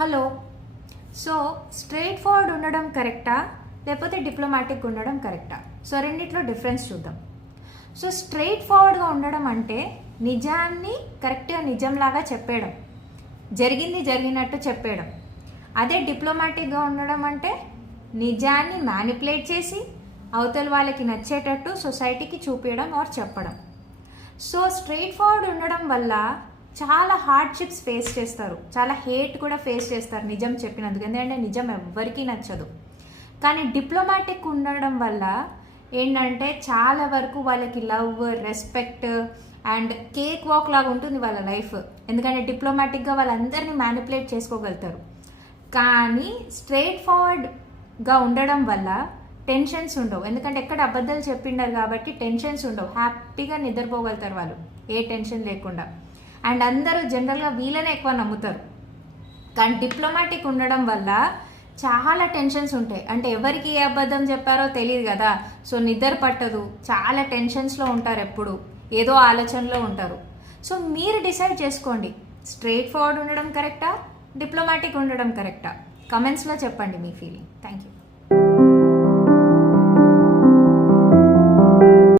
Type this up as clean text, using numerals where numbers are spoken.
Hello. So straight forward ఉండడం కరెక్టా లేకపోతే డిప్లొమాటిక్ ఉండడం కరెక్టా? సో రెండిట్లో డిఫరెన్స్ చూద్దాం. సో స్ట్రైట్ ఫార్వర్డ్గా ఉండడం అంటే నిజాన్ని కరెక్ట్గా నిజంలాగా చెప్పేయడం, జరిగింది జరిగినట్టు చెప్పేయడం. అదే డిప్లొమాటిక్గా ఉండడం అంటే నిజాన్ని మ్యానిపులేట్ చేసి అవతల వాళ్ళకి నచ్చేటట్టు సొసైటీకి చూపించడం ఆర్ చెప్పడం. సో స్ట్రైట్ ఫార్వర్డ్ ఉండడం వల్ల చాలా హార్డ్షిప్స్ ఫేస్ చేస్తారు, చాలా హేట్ కూడా ఫేస్ చేస్తారు నిజం చెప్పినందుకు, ఎందుకంటే నిజం ఎవ్వరికీ నచ్చదు. కానీ డిప్లొమాటిక్ ఉండడం వల్ల ఏంటంటే చాలా వరకు వాళ్ళకి love, respect and cake walk లాగా ఉంటుంది వాళ్ళ లైఫ్. ఎందుకంటే డిప్లొమాటిక్గా వాళ్ళందరినీ మ్యానిపులేట్ చేసుకోగలుగుతారు. కానీ స్ట్రైట్ ఫార్వర్డ్గా ఉండడం వల్ల టెన్షన్స్ ఉండవు, ఎందుకంటే ఎక్కడ అబద్ధాలు చెప్పిండారు కాబట్టి టెన్షన్స్ ఉండవు. హ్యాపీగా నిద్రపోగలుగుతారు వాళ్ళు ఏ టెన్షన్ లేకుండా. అండ్ అందరూ జనరల్గా వీళ్ళనే ఎక్కువ నమ్ముతారు. కానీ డిప్లొమాటిక్ ఉండడం వల్ల చాలా టెన్షన్స్ ఉంటాయి. అంటే ఎవరికి ఏ అబద్ధం చెప్పారో తెలియదు కదా, సో నిద్ర పట్టదు, చాలా టెన్షన్స్లో ఉంటారు, ఎప్పుడు ఏదో ఆలోచనలో ఉంటారు. సో మీరు డిసైడ్ చేసుకోండి, స్ట్రైట్ ఫార్వర్డ్ ఉండడం కరెక్టా, డిప్లొమాటిక్ ఉండడం కరెక్టా? కమెంట్స్లో చెప్పండి మీ ఫీలింగ్. Thank you.